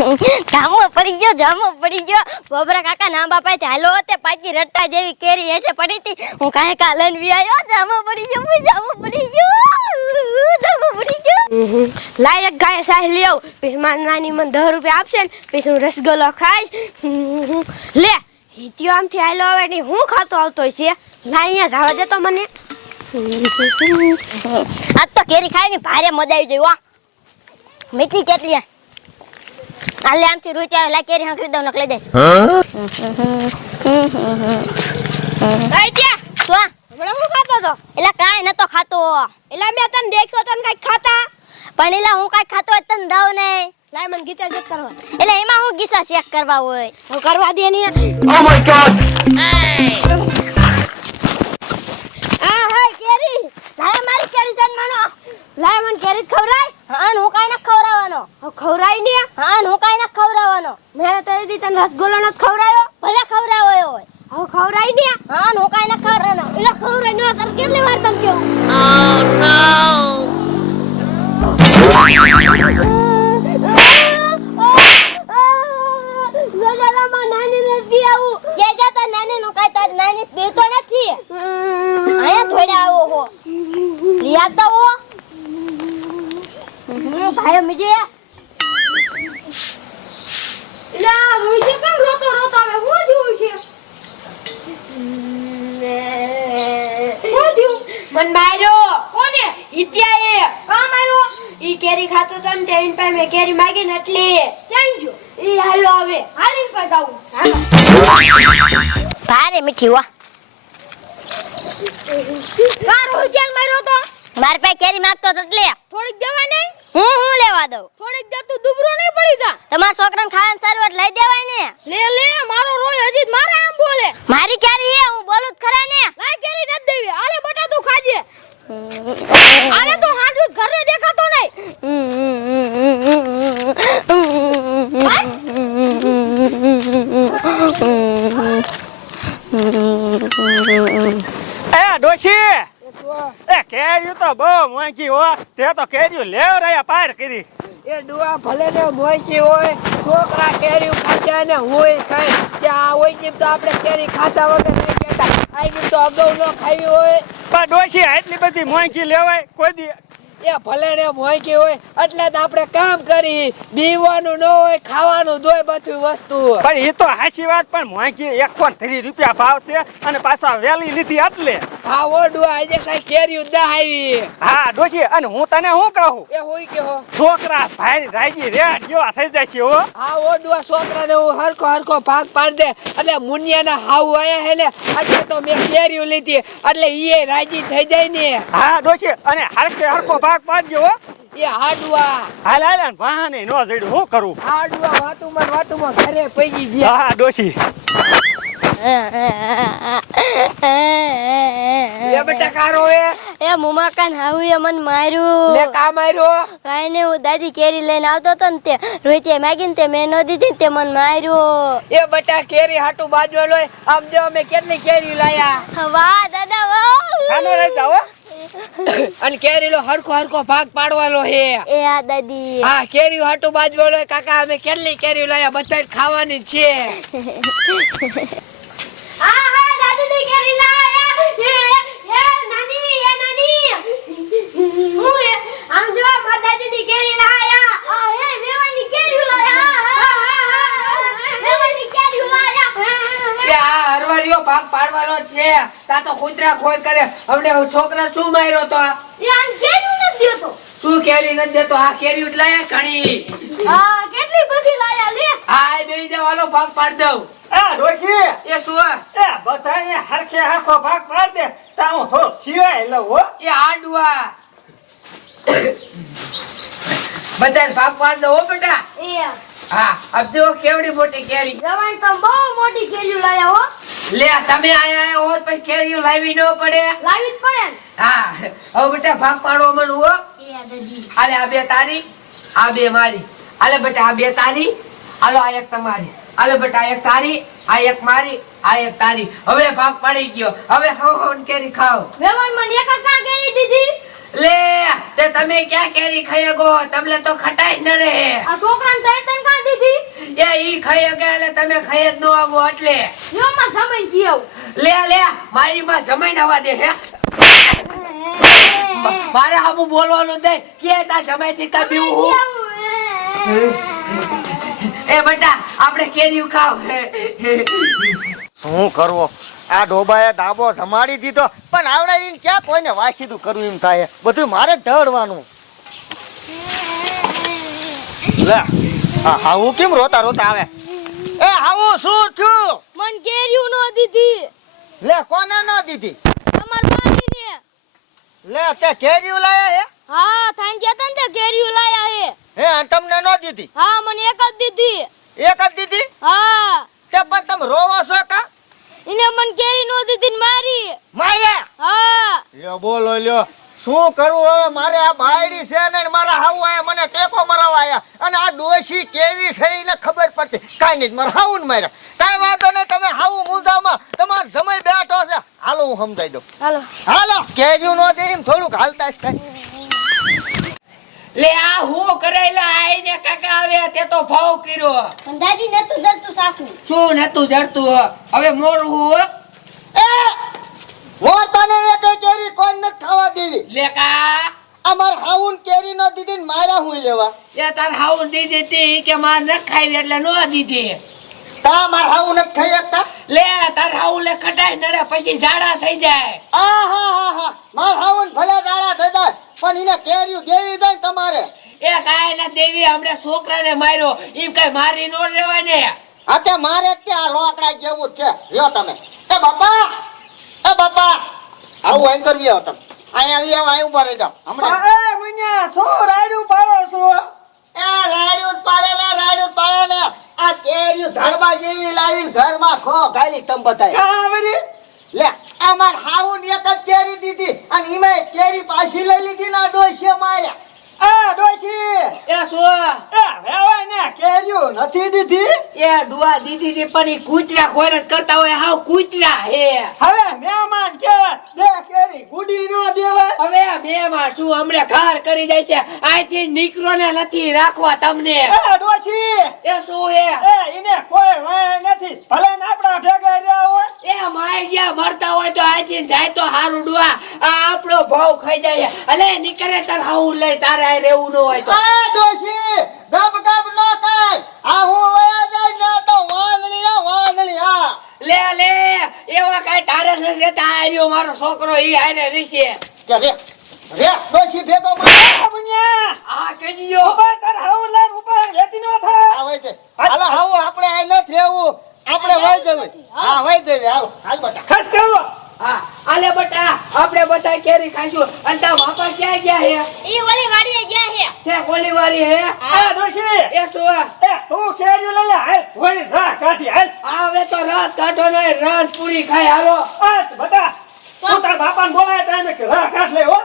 જામો પડી ગયો જામો પડી ગયો. ગોબરા કાકા ના બાપા ચાલો તે પાછી રટ્ટા જેવી કેરી હેઠે પડી હતી. હું કાંઈ કાલન વી આવ્યો જામો પડી ગયો જામો પડી ગયો. જામો પડી ગયો. લાય એક ગાય સાહ લઈ પછી મારી નાની મને દસ રૂપિયા આપશે ને પછી હું રસગુલ્લો ખાઈશ. લે હિતિયો આમથી આયલો આવે ને હું ખાતો આવતો હોય છે લાય અહીંયા જવા દેતો મને. આજ તો કેરી ખાઈ ને ભારે મજા આવી ગઈ વાહ. મીઠી કેટલી હાલે આમથી રૂચા લા કેરી હાંકરી દઉં નકલી દઈશ. આઈ ગયા હમણાં હું ખાતો કાંઈ નતો ખાતો. એટલે મેં તને દેખ્યો તને કંઈક ખાતા? પણ એલા હું કાંઈ ખાતો હોય તને દઉં નહીં. લાય મને ગીતા કરવા. એટલે એમાં હું ગીસા ચેક કરવા હોય? હું કરવા દે ને. Oh my god! આ હાય કેરી. લાય મારી કેરી સન માનો. લાય મને કેરી ખવરાય હા હું કાંઈ ખવરાય ને? હા ને હું ના ખવરાવાનો મેં તો દી તને રસગુલ્લો ન ખવરાયો? ભલે ખવડાવ્યો હોય. હવે ખવરાય ને? હા ને હું ના ખવડાવવાનો એટલે ખવરાય ને તાર કેટલી વાર તમ કેવું? કે મન માર્યો. કોને? ઇત્યાએ કા માર્યો? ઈ કેરી ખાતો તો ને તેન પાસે મેં કેરી માગી ને એટલે. ક્યાં ગયો? ઈ હાલો હવે. હાલી પર જાવું ભારે મીઠી હો કા રોજ્યાન માર્યો તો? મારી પાસે કેરી માંગતો તો એટલે થોડીક દેવા નહીં હું હું લેવા દઉં? થોડીક દે તું દુબરો નહીં પડી જા. તમાર છોકરાને ખાવાનું સારું એટલે લઈ દેવાય ને. લે લે મારો રોય હજી જ મારા આમ બોલે. મારી કેરી હે હું બોલું જ ખરા ને. લાય કેરી ન દેવી. આલે બટા તું ખાજે. આલે તો હાજુ ઘરે દેખાતો નહીં. એ ડોશી! એ કેર્યું તો બહુ મોંઘી હોય. તે તો કેર્યું રહ્યા પાર કરી. એ ડુઆ ભલે ને મોંઘી હોય છોકરા કેરી ખાતા ને હોય ખાય ત્યાં હોય કેમ તો આપણે કેરી ખાતા વગર નહીં કહેતા. આઈ કેમ તો અગાઉ ન ખાવી હોય. પણ ડોશી આટલી બધી મોંઘી લેવાય કોઈ દી એ ભલે ને મોંઘી હોય એટલે જ આપણે કામ કરી બીવાનું ન હોય ખાવાનું દોય બધું વસ્તુ. પણ એ તો હાચી વાત પણ મોંઘી એકસો ત્રીસ રૂપિયા ભાવ છે અને પાછા વેલી લીધી એટલે. હા ઓ ડુઆ આજે સાઈ કેરી ઉદા આવી. હા ડોશી અને હું તને શું કહું? એ હોય કે હો. છોકરા ભાઈ રાજી રે જેવા થઈ જાય છે હો. હા ઓ છોકરા ને હું હરકો હરકો ભાગ પાડ દે. એટલે મુનિયાના હાવ આયા હે ને આજે તો મેં કેરી લીધી. એટલે ઈએ રાજી થઈ જાય ને. હા ડોશી અને હરકે હરકો ભાગ પાડજો હો. એ હાડવા હાલ હાલ ને વાહને નો જડ્યું. હું કરું? હાડવા વાતુમાં વાતુમાં ઘરે પૈગી ગયા. હા ડોશી. એ બેટા કારો એ. એ મુમા કાન હાવું એ મને માર્યું. લે કા માર્યો? કાઈ ને હું દાદી કેરી લઈને આવતો હતો ને તે રોહિતે માગીને તે મેં ન દીધી ને તે મને માર્યો. એ બેટા કેરી હાટુ બાજુ લોય. આમ જો અમે કેટલી કેરી લાયા? વાહ દાદા વાહ. કાનો રહી જાવ અને કેરી લો હરકો હરખો ભાગ પાડવાનો હે એ આ દાદી. હા કેરી હાટુ બાજવા લોય. કાકા અમે કેટલી કેરી લાયા? બધા ખાવાની છે હા હા દાદીની કેરી લાયા એ એ નાની એ નાની હું એ આમ જો કેરી લાયા. આ હે વેવાની કેરી લાયા. હા હા હા કેરી લાયા. કે આ હરવારીઓ ભાગ પાડવાનો છે. તા તો કૂતરા ખોર કરે. હમણે છોકરા શું માર્યો તો? આ? આમ કેરી નથી દેતો. શું કેરી નથી દેતો? આ કેરી જ લાયા ઘણી. હા કેટલી બધી લાયા લે. હા એ બેસી ભાગ પાડ દઉં. આ ડોશી એ શું? એ બધાને હરખે હરખો ભાગ પાડ દે. તા હું થોડો સિવાય લઉં હો. એ આડવા બધાને ભાગ પાડ દો બેટા. હા અબ જો કેવડી મોટી કેરી. જવાન તો બહુ મોટી કેરી લાયા હો. લે તમે આયા હો પછી કેરીઓ લાવી ન પડે. લાવી જ પડે હા હવે બેટા ભાગ પાડો માંડું હો. આલે આ બે તારી આ બે મારી. આલે બેટા આ બે તારી આલો આ એક તમારી. આલે બેટા આ એક તારી આ એક મારી આ એક તારી. હવે ભાગ પડી ગયો. હવે હો હો કેરી ખાઓ. વેવાન મને એક જ કેરી દીધી. લે તે તમે ક્યાં કેરી ખાઈ ગો? તમને તો ખટાઈ ન રહે. આ છોકરાને તઈ તઈ કાં દીધી? ઈ ખાઈ ગયા એટલે તમે ખાઈ જ ન આવો એટલે. યો માં સમય ગયો લે લે મારી માં જમાઈને આવવા દે હે. મારે હામુ બોલવાનું દે. કે તા જમાઈ થી તા બીવું હું? એ બટા આપણે કેરીયું ખાવ. શું કરવો? આ ડોબાએ દાબો સંભાળી દીધો. પણ આવડાવીને ક્યાં કોઈને વાસીદું કરવું એમ થાય? બધું મારે ઢળવાનું. લે હા હાવું કેમ રોતા રોતા આવે? એ હાવું શું થયું? મન કેરિયું નો દીધી. લે કોને નો દીધી? તમાર માની ને લે તે કેરીયું લાયા હે? હા થાન કે ને તે કેરીયું લાયા હે. હે તમને નો દીધી? હા મને એક જ દીધી. એક જ દીધી? હા. તે પણ તમે રોવો છો એને મન કેરી નો દીધી ને મારી. માર્યા હા. લ્યો બોલો લ્યો. શું કરવું હવે? મારે આ બાયડી છે ને મારા હાવું આયા મને ટેકો મરાવા આયા. અને આ ડોશી કેવી છે એને ખબર પડતી. કાઈ નહીં મારા હાવું માર્યા. કાઈ વાંધો નહીં તમે હાવું મુંજામાં તમાર સમય બેઠો છે. હાલો હું સમજાઈ દઉં. હાલો. હાલો. કેજ્યું નો દે એમ થોડુંક હાલતા જ કાંઈ. લે આ હું કરેલા આઈને કાકા આવે તે તો ભાવ કર્યો. પણ દાદી નતું જલતું સાકું શું નતું જડતું હવે મોરું હું. એ હું તને એક કેરી કોઈ નથી ખાવા દેવી. લે કા? અમાર હાઉન કેરી નો દીધી ને મારા હું લેવા. એ તાર હાઉન દીધી તી કે માર ન ખાવી એટલે ન દીધી. તા માર હાઉન નથી ખાઈ શકતા? લે તાર હાઉન લે કટાઈ નડે પછી ઝાડા થઈ જાય. આ હા હા હા. માર હાઉન ભલે જાય પણ એને કેરીયું દેવી દે તમારે. એ કાય ના દેવી હમણાં છોકરાને માર્યો. એમ કઈ મારી નો રેવાય ને અત્યારે મારે આ રોકડા જેવું જ છે. રહ્યો તમે. એ બાપા એ બાપા. આવું અહીં કરવી આવો તમે. અહીં આવી આવો અહીં ઊભા રહી જાઓ. હમણાં. એ રાડ્યું જ પાડે ને રાડ્યું પાડે ને. આ કેરીયું ધડબા જેવી લાવી ઘરમાં ખો ગાલી તમ બતાય લે આ માર હાવું એક જ કેરી દીધી. કેરી પાછી લઈ લીધી ના ડોશીએ માર્યા. આ ડોશી! એ સો એ વેવાય ને કેરીયું નથી દીધી? એ ડુઆ દીધી તી પણ ઈ કૂતરા ખોરત કરતા હોય હાવ કૂતરા હે. હવે મહેમાન કે દે કેરી ગુડી નો દેવા હવે મહેમાન શું હમણાં ઘર કરી જાય છે? અહીંથી નીકળો ને નથી રાખવા તમને. એ ડોશી! એ શું એ એ ઈને કોઈ વાય નથી. ભલે ને આપડા ભેગા રહ્યા હોય. એ માય જ્યાં મરતા હોય તો અહીંથી જાય તો હારું ડુઆ આ આપણો ભાવ ખાઈ જાય. અલે નીકળે તાર હાવું લઈ તારે આ રહેવું ન હોય તો. આ ડોશી ગબ ગબ ન કર. આ હું વયા જાય ને તો વાંદણી ના વાંદણી હા. લે લે એવા કાઈ તારે ન રહેતા. આર્યો મારો છોકરો ઈ આરે રહેશે. કે રે રે ડોશી ભેગો માર મુન્યા આ કહીયો તાર હાવ લાન ઉપર લેતી નો થાય આવે છે હાલો હાવ આપણે આ નથી રહેવું આપણે વઈ જવું હા વઈ જવી આવ હાલ બટા ખસ કરો હા આલે બટા આપણે બધા કેરી ખાઈશું અને તાર બાપા ક્યાં ગયા હે? ઈ ઓલી વાડીએ ગયા હે. છે ઓલી વાડી હે? આ દોશી એ તો એ તું કેરી લે લે હાલ વઈ રા કાઢી હાલ. આવે તો રાત કાઢો ને રાત પૂરી ખાય હાલો. આ બટા તું તાર બાપાને બોલાય તો એને કે રા કાઢ લે હો.